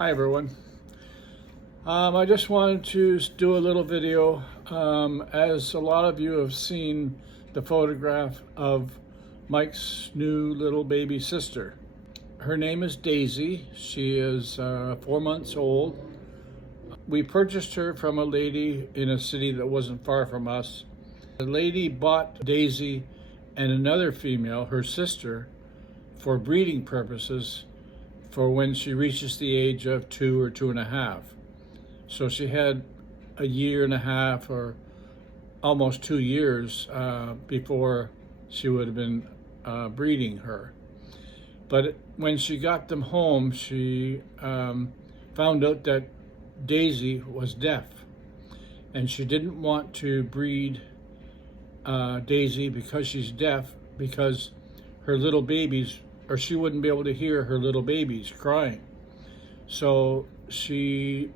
Hi everyone. I just wanted to do a little video. As a lot of you have seen the photograph of Mike's new little baby sister. Her name is Daisy. She is 4 months old. We purchased her from a lady in a city that wasn't far from us. The lady bought Daisy and another female, her sister, for breeding purposes for when she reaches the age of 2 or 2.5. So she had a year and a half or almost 2 years before she would have been breeding her. But when she got them home, she found out that Daisy was deaf, and she didn't want to breed Daisy because she's deaf, because her little babies, or she wouldn't be able to hear her little babies crying. So she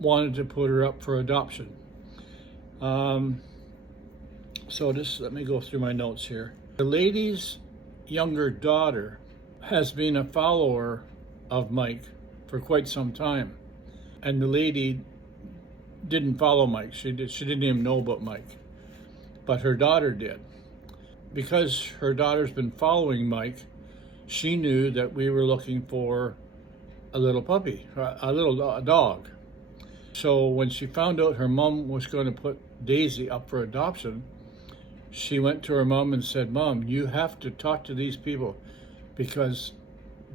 wanted to put her up for adoption. So just let me go through my notes here. The lady's younger daughter has been a follower of Mike for quite some time. And the lady didn't follow Mike. She didn't even know about Mike. But her daughter did. Because her daughter's been following Mike, she knew that we were looking for a little puppy, a dog. So when she found out her mom was going to put Daisy up for adoption, she went to her mom and said, "Mom, you have to talk to these people because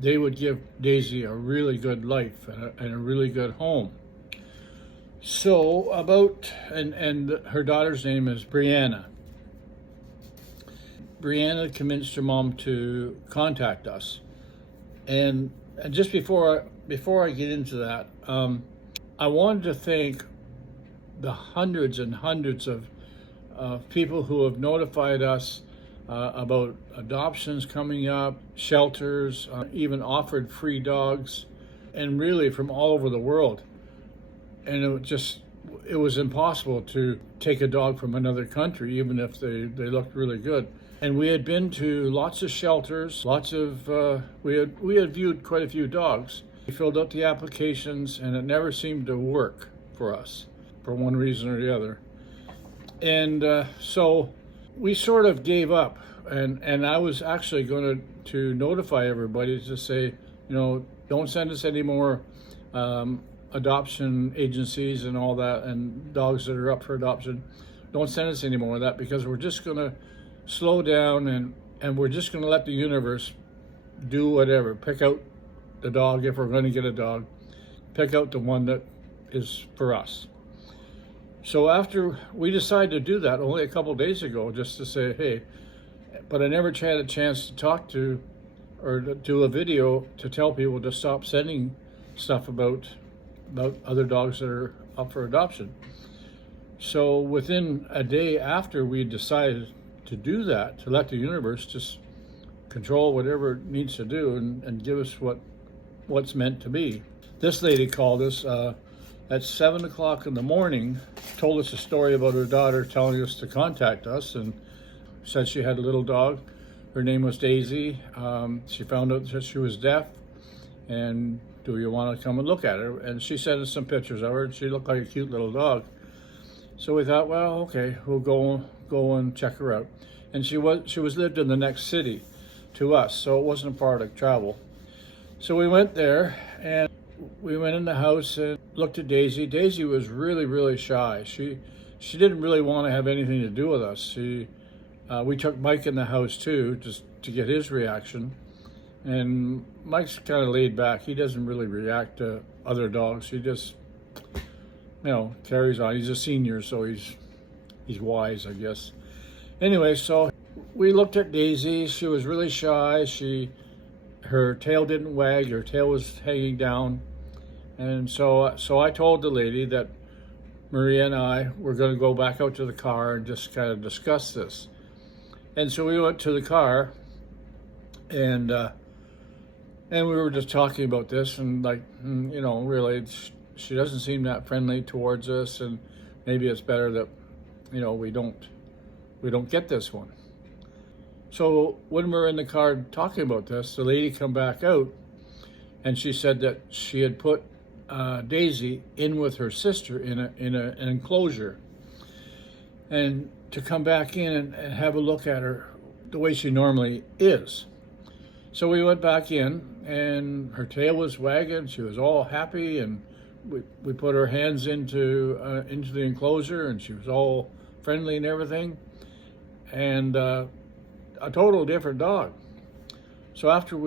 they would give Daisy a really good life and a really good home." So and her daughter's name is Brianna. Brianna convinced her mom to contact us. And just before I get into that, I wanted to thank the hundreds and hundreds of people who have notified us about adoptions coming up, shelters, even offered free dogs, and really from all over the world. And it was impossible to take a dog from another country, even if they looked really good. And we had been to lots of shelters, we had viewed quite a few dogs. We filled out the applications, and it never seemed to work for us, for one reason or the other. And so we sort of gave up. And I was actually going to notify everybody to say, don't send us any more adoption agencies and all that, and dogs that are up for adoption. Don't send us any more of that, because we're just going to slow down and we're just going to let the universe do whatever. Pick out the dog, if we're going to get a dog, pick out the one that is for us. So after we decided to do that only a couple of days ago, just to say, hey, but I never had a chance to talk to or to do a video to tell people to stop sending stuff about other dogs that are up for adoption. So within a day after we decided to do that, to let the universe just control whatever it needs to do and give us what's meant to be, this lady called us at 7 o'clock in the morning, told us a story about her daughter telling us to contact us, and said she had a little dog. Her name was Daisy. She found out that she was deaf, and do you want to come and look at her? And she sent us some pictures of her, and she looked like a cute little dog. So we thought, well, okay, we'll go and check her out. And she was lived in the next city to us, so it wasn't a part of travel. So we went there, and we went in the house and looked at Daisy. Daisy was really, really shy. She didn't really want to have anything to do with us. We took Mike in the house too, just to get his reaction. And Mike's kind of laid back. He doesn't really react to other dogs. He just, carries on. He's a senior, so he's wise, I guess. Anyway, so we looked at Daisy. She was really shy. Her tail didn't wag. Her tail was hanging down. And so I told the lady that Maria and I were going to go back out to the car and just kind of discuss this. And so we went to the car, and we were just talking about this, and really, she doesn't seem that friendly towards us, and maybe it's better that, we don't get this one. So when we were in the car talking about this, the lady come back out, and she said that she had put Daisy in with her sister in an enclosure, and to come back in and have a look at her the way she normally is. So we went back in, and her tail was wagging. She was all happy, and we put her hands into the enclosure, and she was all friendly and everything, and a total different dog. So after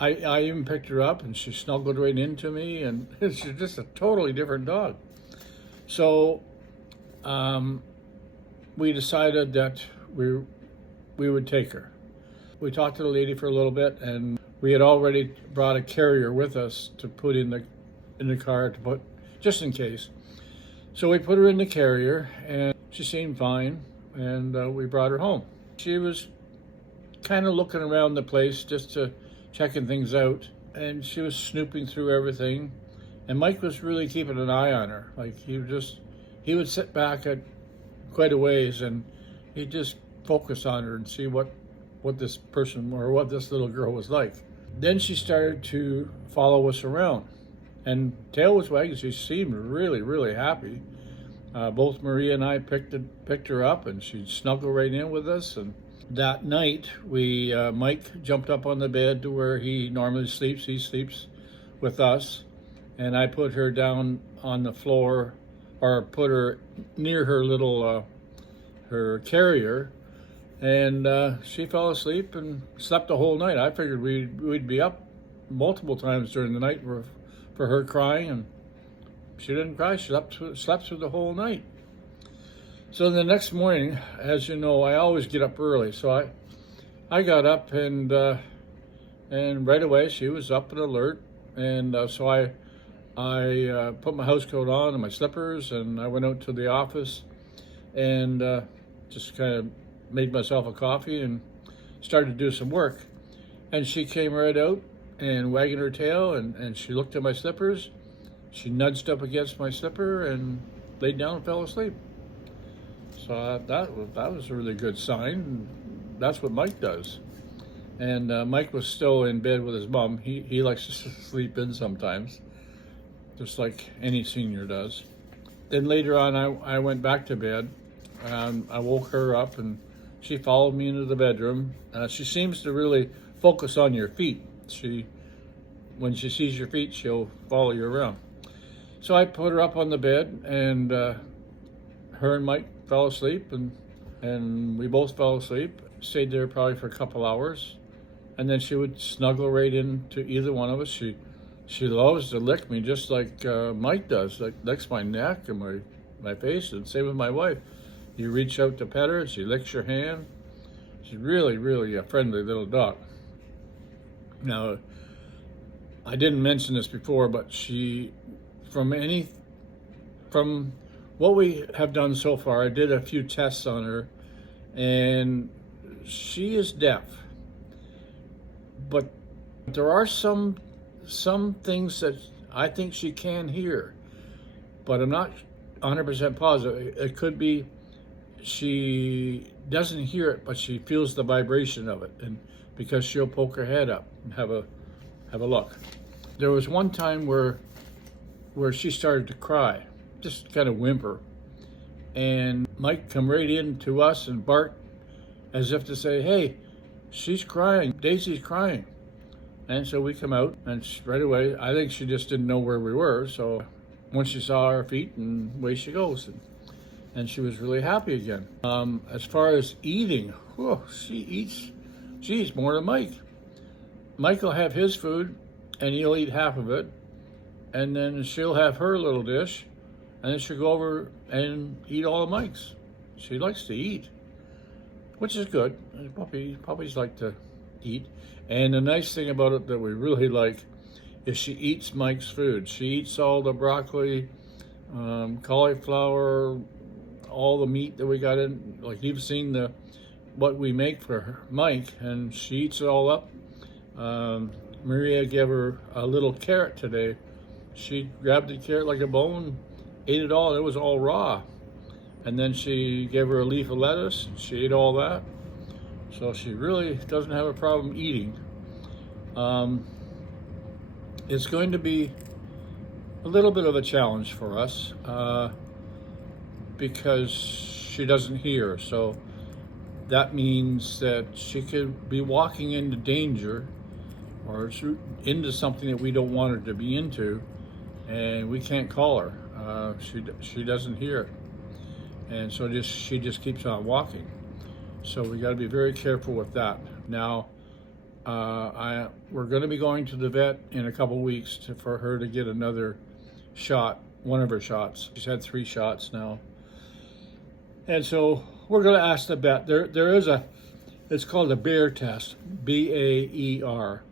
I even picked her up, and she snuggled right into me, and she's just a totally different dog. So we decided that we would take her. We talked to the lady for a little bit, and we had already brought a carrier with us to put in the car to put just in case. So we put her in the carrier, and she seemed fine, and we brought her home. She was kind of looking around the place just to checking things out, and she was snooping through everything, and Mike was really keeping an eye on her. Like he would sit back at quite a ways, and he'd just focus on her and see what this person or what this little girl was like. Then she started to follow us around, and tail was wagging. She seemed really, really happy. Both Maria and I picked her up, and she'd snuggle right in with us. And that night, Mike jumped up on the bed to where he normally sleeps. He sleeps with us, and I put her down on the floor, or put her near her little her carrier, and she fell asleep and slept the whole night. I figured we'd be up multiple times during the night for her crying, and she didn't cry. She slept through the whole night. So the next morning, as you know, I always get up early. So I got up, and right away she was up and alert, and so I put my house coat on and my slippers, and I went out to the office, and just kind of made myself a coffee and started to do some work. And she came right out and wagging her tail, and she looked at my slippers. She nudged up against my slipper and laid down and fell asleep. So that was a really good sign. That's what Mike does. And Mike was still in bed with his mom. He likes to sleep in sometimes, just like any senior does. Then later on, I went back to bed. I woke her up, and she followed me into the bedroom. She seems to really focus on your feet. When she sees your feet, she'll follow you around. So I put her up on the bed, and her and Mike fell asleep, and we both fell asleep. Stayed there probably for a couple hours, and then she would snuggle right into either one of us. She loves to lick me just like Mike does, like licks my neck and my face, and same with my wife. You reach out to pet her, and she licks your hand. She's really, really a friendly little dog. Now, I didn't mention this before, but from what we have done so far, I did a few tests on her, and she is deaf. But there are some things that I think she can hear, but I'm not 100% positive. It could be she doesn't hear it, but she feels the vibration of it, and because she'll poke her head up and have a look. There was one time where she started to cry, just kind of whimper, and Mike come right in to us and barked as if to say, "Hey, she's crying. Daisy's crying." And so we come out, and right away, I think she just didn't know where we were. So once she saw our feet, and away she goes, and she was really happy again. As far as eating, she eats more than Mike. Mike will have his food, and he'll eat half of it, and then she'll have her little dish, and then she'll go over and eat all of Mike's. She likes to eat, which is good. Puppies like to eat. And the nice thing about it that we really like is she eats Mike's food. She eats all the broccoli, cauliflower, all the meat that we got in. Like, you've seen what we make for Mike, and she eats it all up. Maria gave her a little carrot today. She grabbed the carrot like a bone, ate it all, and it was all raw. And then she gave her a leaf of lettuce. She ate all that. So she really doesn't have a problem eating. It's going to be a little bit of a challenge for us because she doesn't hear. So that means that she could be walking into danger or into something that we don't want her to be into, and we can't call her. She doesn't hear, and so she just keeps on walking. So we got to be very careful with that. Now, we're going to be going to the vet in a couple weeks for her to get another shot, one of her shots. She's had 3 shots now, and so we're going to ask the vet. There is it's called a BAER test, BAER,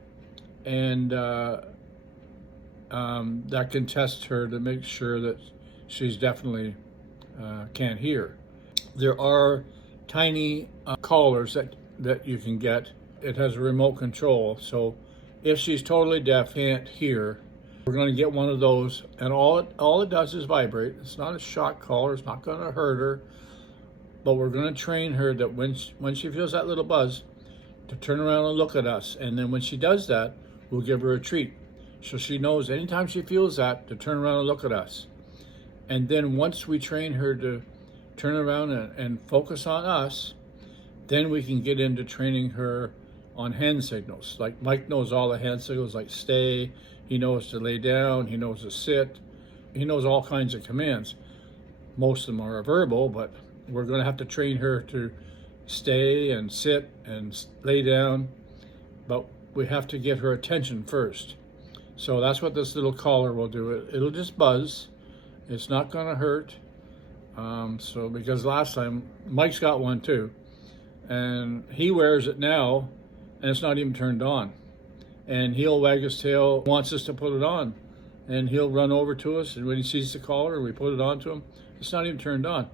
and that can test her to make sure that she's definitely can't hear. There are tiny collars that you can get. It has a remote control, so if she's totally deaf, can't hear, we're going to get one of those, and all it does is vibrate. It's not a shock collar. It's not going to hurt her, but we're going to train her that when she feels that little buzz, to turn around and look at us, and then when she does that, we'll give her a treat. So she knows anytime she feels that, to turn around and look at us. And then once we train her to turn around and focus on us, then we can get into training her on hand signals. Like Mike knows all the hand signals, like stay, he knows to lay down, he knows to sit, he knows all kinds of commands. Most of them are verbal, but we're going to have to train her to stay and sit and lay down, but we have to get her attention first. So that's what this little collar will do. It'll just buzz. It's not going to hurt. So because last time Mike's got one too, and he wears it now, and it's not even turned on. And he'll wag his tail, wants us to put it on, and he'll run over to us. And when he sees the collar, we put it on to him. It's not even turned on,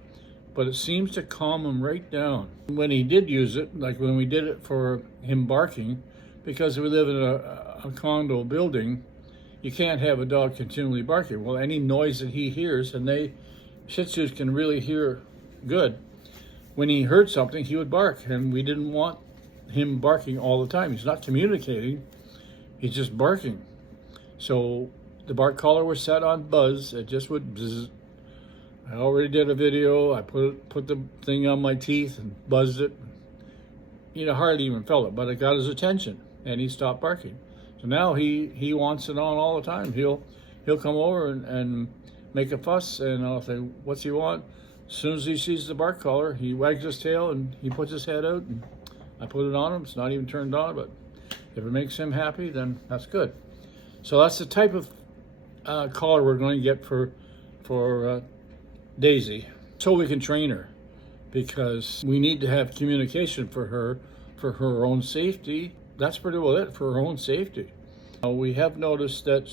but it seems to calm him right down. When he did use it, like when we did it for him barking, because we live in a condo building, you can't have a dog continually barking. Well, any noise that he hears, and Shih Tzus can really hear good. When he heard something, he would bark, and we didn't want him barking all the time. He's not communicating, he's just barking. So the bark collar was set on buzz. It just would buzz. I already did a video. I put the thing on my teeth and buzzed it. You hardly even felt it, but it got his attention, and he stopped barking. So now he wants it on all the time. He'll come over and make a fuss, and I'll say, what's he want? As soon as he sees the bark collar, he wags his tail and he puts his head out, and I put it on him. It's not even turned on, but if it makes him happy, then that's good. So that's the type of collar we're going to get for Daisy, so we can train her, because we need to have communication for her own safety. That's pretty well it, for her own safety. We have noticed that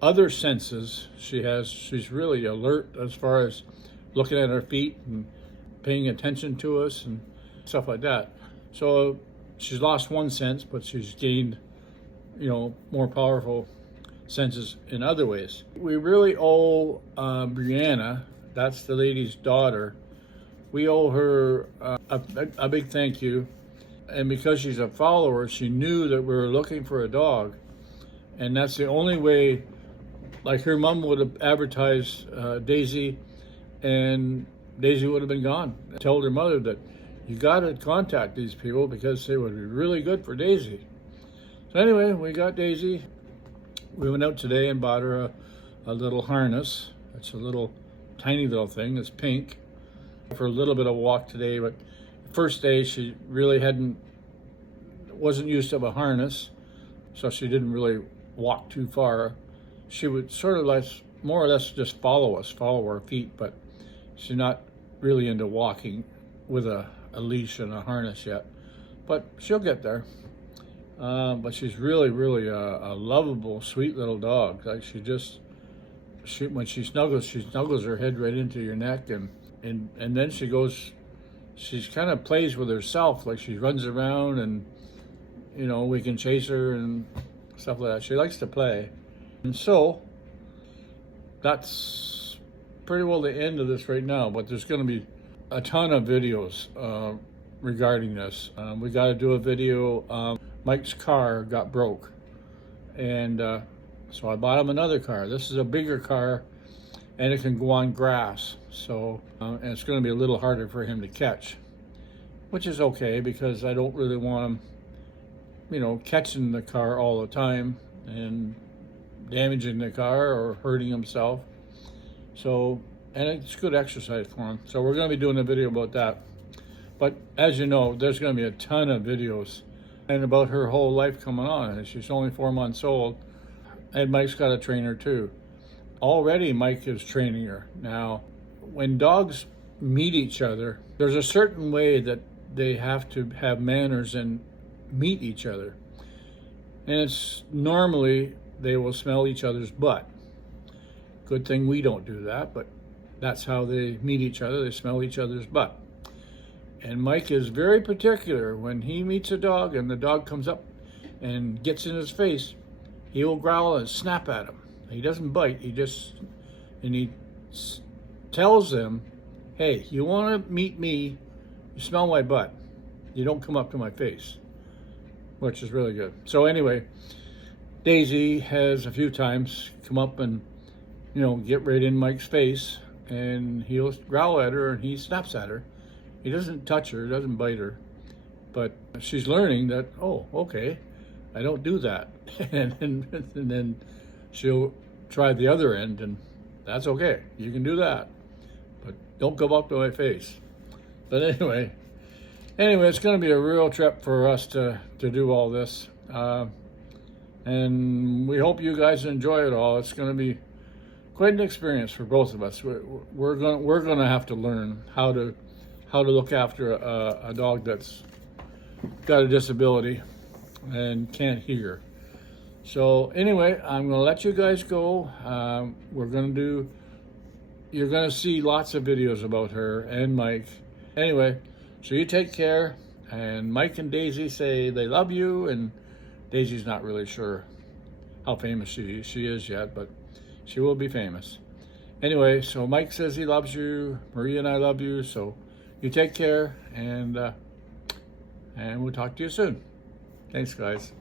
other senses she's really alert as far as looking at her feet and paying attention to us and stuff like that. So she's lost one sense, but she's gained, more powerful senses in other ways. We really owe Brianna, that's the lady's daughter, we owe her a big thank you. And because she's a follower, she knew that we were looking for a dog. And that's the only way, like her mom would have advertised Daisy, and Daisy would have been gone. I told her mother that you got to contact these people because they would be really good for Daisy. So anyway, we got Daisy. We went out today and bought her a little harness. It's a tiny little thing. It's pink. For a little bit of a walk today, but first day she really wasn't used to a harness, so she didn't really walk too far. She would sort of more or less just follow our feet, but she's not really into walking with a leash and a harness yet, but she'll get there. But she's really, really a lovable, sweet little dog. Like when she snuggles her head right into your neck, and then she kind of plays with herself, like she runs around, and we can chase her and stuff like that. She likes to play. And so that's pretty well the end of this right now, but there's going to be a ton of videos regarding this. We got to do a video. Mike's car got broke, and So I bought him another car. This is a bigger car, and it can go on grass. So, and it's going to be a little harder for him to catch, which is okay because I don't really want him, catching the car all the time and damaging the car or hurting himself. So, and it's good exercise for him. So we're going to be doing a video about that. But as you know, there's going to be a ton of videos and about her whole life coming on. And she's only 4 months old. And Mike's got a trainer too. Already Mike is training her. Now, when dogs meet each other, there's a certain way that they have to have manners and meet each other. And it's normally they will smell each other's butt. Good thing we don't do that, but that's how they meet each other. They smell each other's butt. And Mike is very particular. When he meets a dog and the dog comes up and gets in his face, he will growl and snap at him. He doesn't bite. He tells them, hey, you want to meet me, you smell my butt. You don't come up to my face, which is really good. So anyway, Daisy has a few times come up and, get right in Mike's face, and he'll growl at her and he snaps at her. He doesn't touch her, doesn't bite her, but she's learning that, oh, okay, I don't do that. and then she'll try the other end, and that's okay. You can do that, but don't come up to my face. But anyway, it's going to be a real trip for us to do all this. And we hope you guys enjoy it all. It's going to be quite an experience for both of us. We're going to have to learn how to look after a dog that's got a disability and can't hear. So anyway, I'm going to let you guys go. You're going to see lots of videos about her and Mike. Anyway, so you take care. And Mike and Daisy say they love you, and Daisy's not really sure how famous she is yet, but she will be famous. Anyway, so Mike says he loves you. Maria and I love you. So you take care, and we'll talk to you soon. Thanks, guys.